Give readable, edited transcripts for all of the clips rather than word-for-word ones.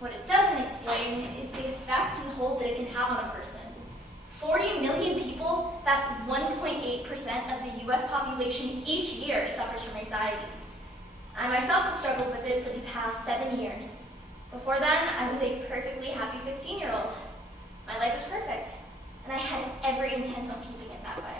What it doesn't explain is the effect and hold that it can have on a person. 40 million people, that's 1.8% of the US population each year suffers from anxiety. I myself have struggled with it for the past 7 years. Before then, I was a perfectly happy 15-year-old. My life was perfect, and I had every intent on keeping it that way.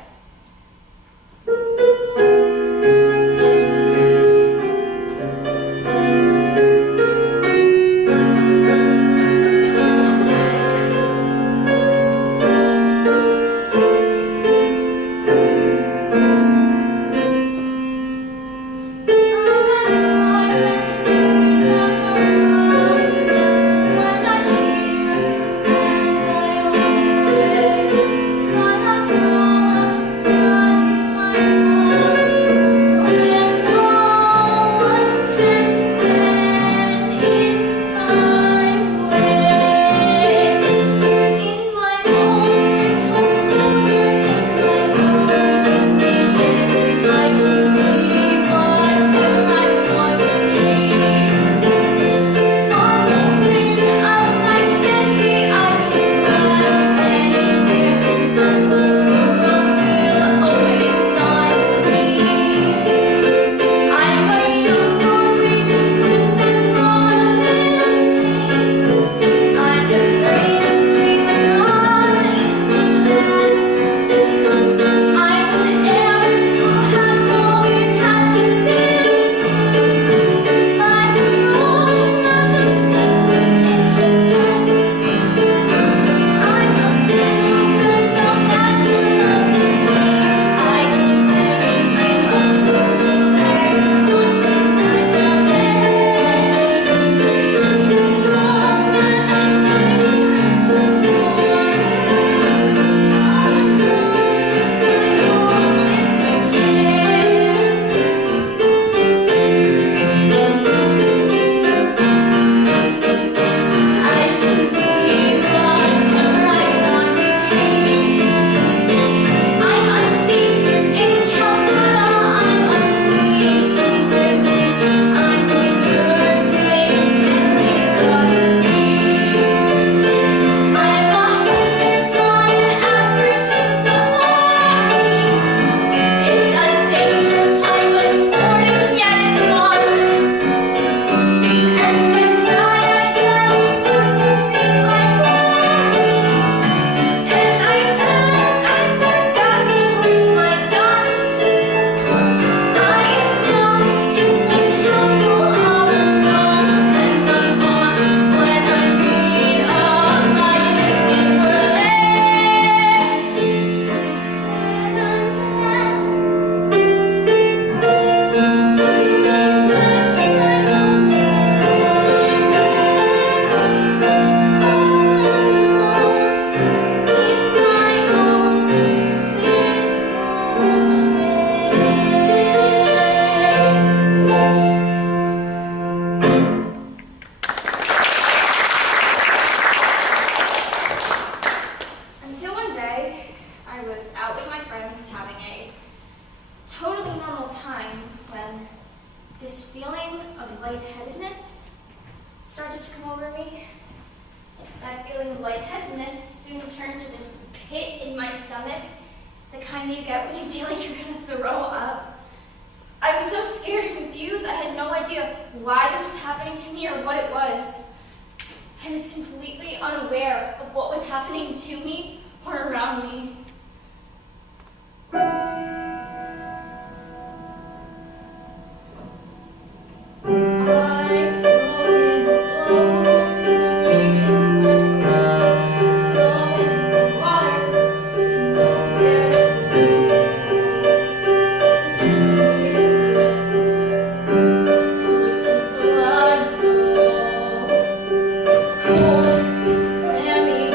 Clammy,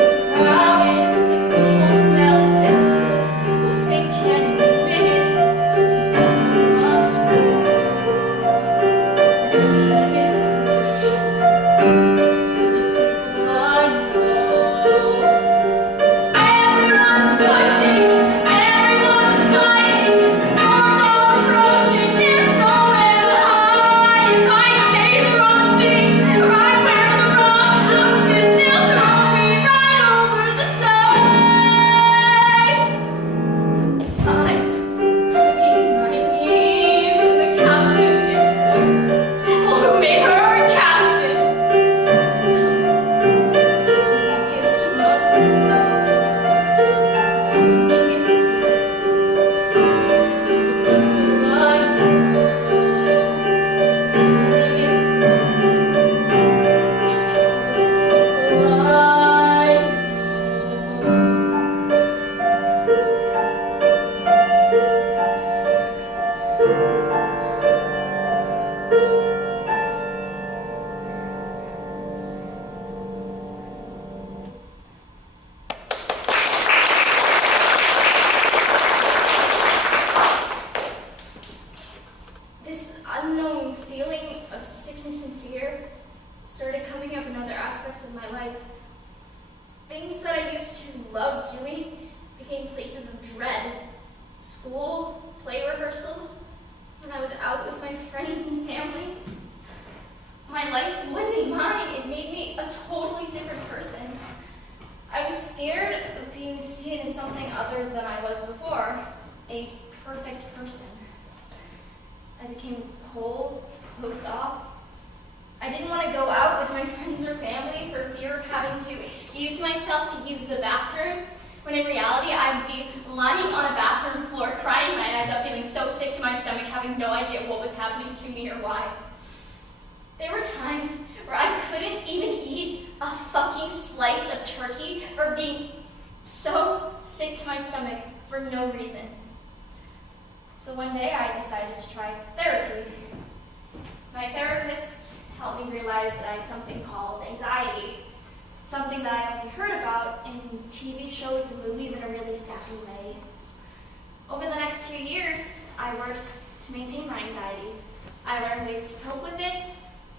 the cool smell, desperate, will sink in. life. Things that I used to love doing became places of dread. School, play rehearsals, when I was out with my friends and family. My life wasn't mine. It made me a totally different person. I was scared of being seen as something other than I was before, a perfect person. I became cold, closed off. I didn't want to go out with my friends or family for fear of having to excuse myself to use the bathroom, when in reality I would be lying on a bathroom floor, crying my eyes out, feeling so sick to my stomach, having no idea what was happening to me or why. There were times where I couldn't even eat a fucking slice of turkey for being so sick to my stomach for no reason. So one day I decided to try therapy. My therapist helped me realize that I had something called anxiety, something that I only heard about in TV shows and movies in a really sappy way. Over the next 2 years, I worked to maintain my anxiety. I learned ways to cope with it,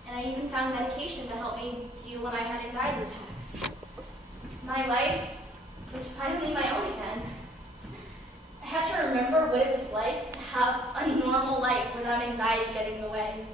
and I even found medication to help me deal when I had anxiety attacks. My life was finally my own again. I had to remember what it was like to have a normal life without anxiety getting in the way.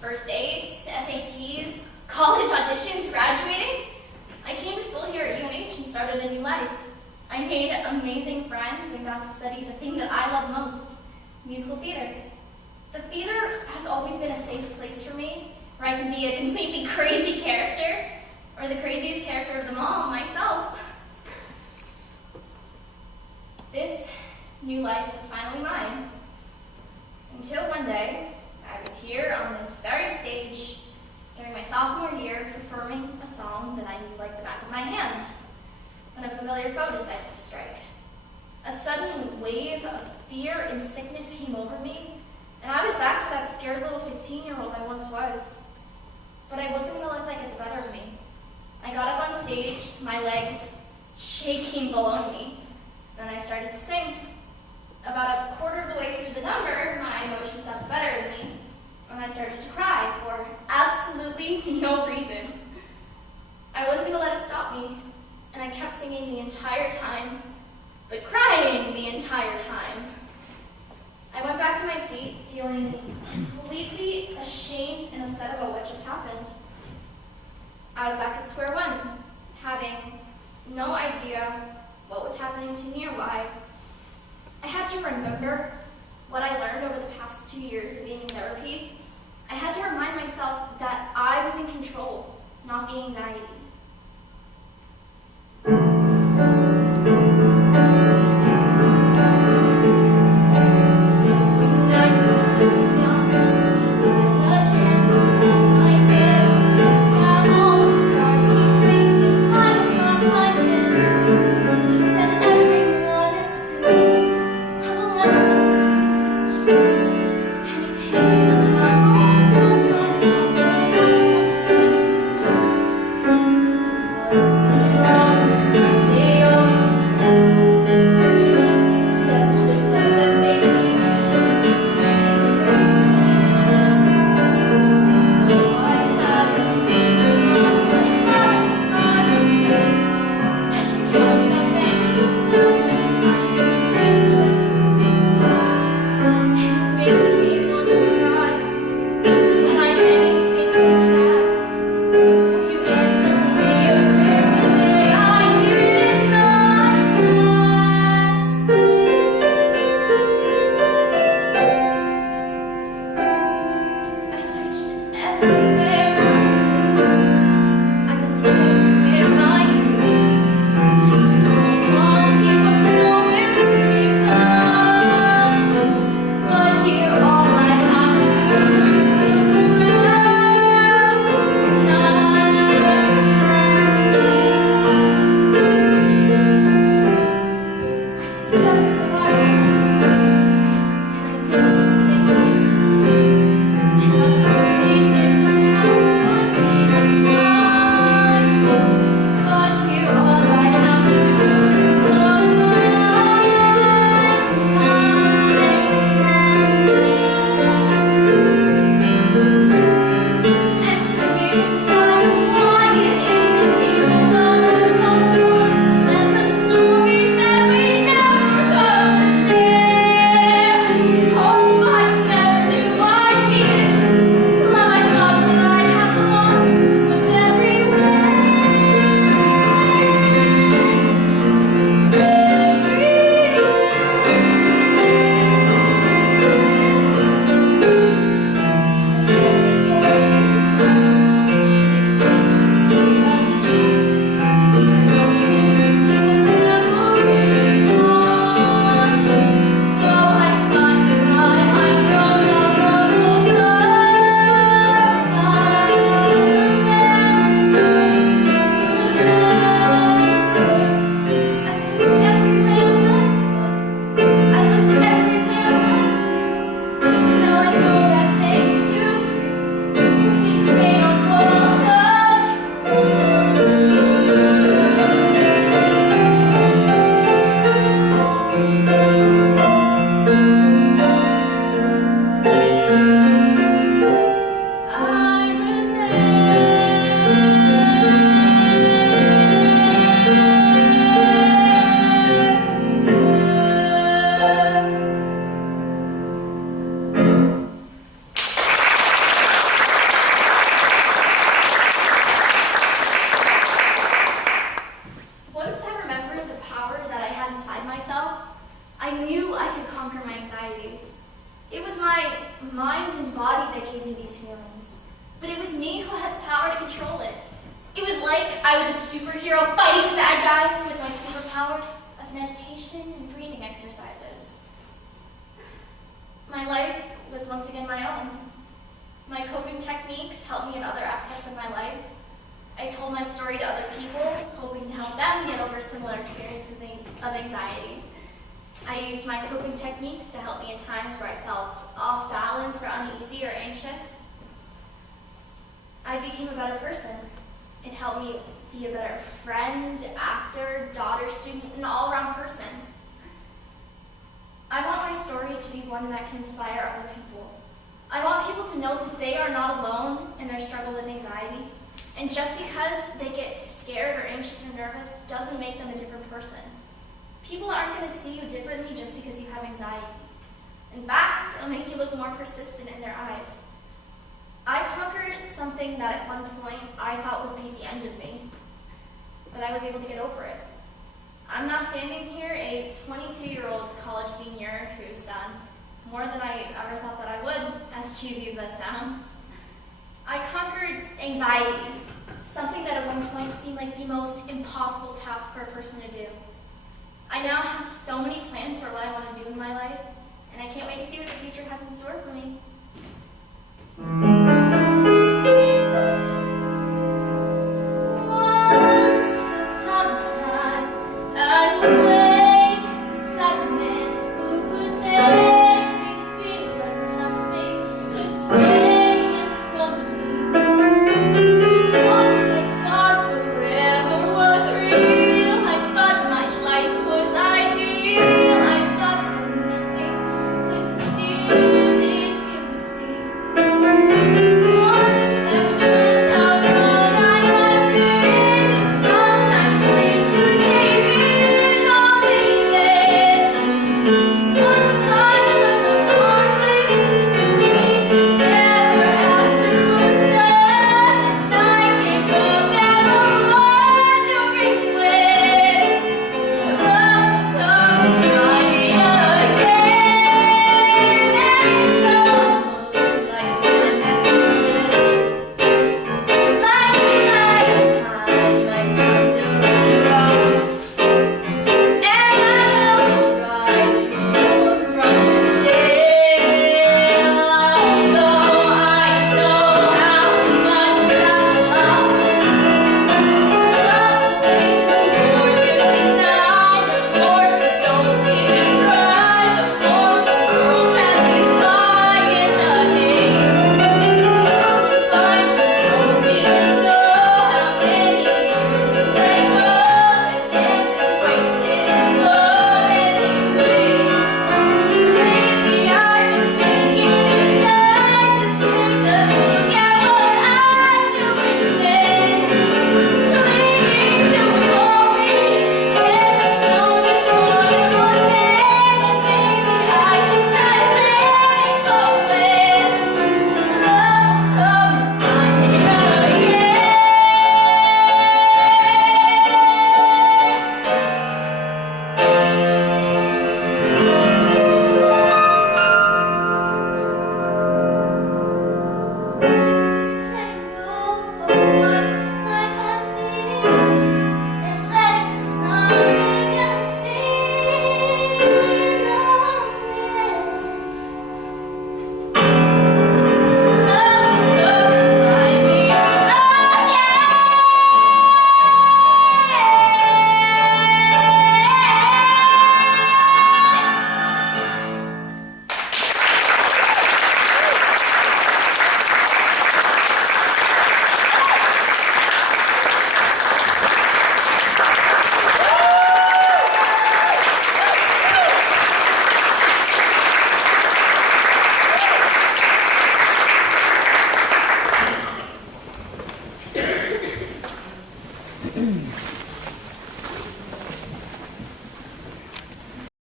First dates, SATs, college auditions, graduating. I came to school here at UNH and started a new life. I made amazing friends and got to study the thing that I love most, musical theater. The theater has always been a safe place for me, where I can be a completely crazy character, or the craziest character of them all, myself. This new life was finally mine. Until one day, I was here on this very stage during my sophomore year performing a song that I knew like the back of my hand, when a familiar foe decided to strike. A sudden wave of fear and sickness came over me, and I was back to that scared little 15-year-old I once was. But I wasn't going to let that get the better of me. I got up on stage, my legs shaking below me, and I started to sing. About a quarter of the way through the number, my emotions got the better of me, and I started to cry for absolutely no reason. I wasn't going to let it stop me, and I kept singing the entire time, but crying the entire time. I went back to my seat, feeling completely ashamed and upset about what just happened. I was back at square one, having no idea what was happening to me or why. I had to remember what I learned over the past 2 years of being in therapy. I had to remind myself that I was in control, not the anxiety. but it was me who had the power to control it. It was like I was a superhero fighting the bad guy with my superpower of meditation and breathing exercises. My life was once again my own. My coping techniques helped me in other aspects of my life. I told my story to other people, hoping to help them get over similar experiences of anxiety. I used my coping techniques to help me in times where I felt off balance or uneasy or anxious. I became a better person. It helped me be a better friend, actor, daughter, student, and all-around person. I want my story to be one that can inspire other people. I want people to know that they are not alone in their struggle with anxiety. And just because they get scared or anxious or nervous doesn't make them a different person. People aren't going to see you differently just because you have anxiety. In fact, it'll make you look more persistent in their eyes. I conquered something that at one point I thought would be the end of me, but I was able to get over it. I'm now standing here, a 22-year-old college senior who's done more than I ever thought that I would, as cheesy as that sounds. I conquered anxiety, something that at one point seemed like the most impossible task for a person to do. I now have so many plans for what I want to do in my life, and I can't wait to see what the future has in store for me.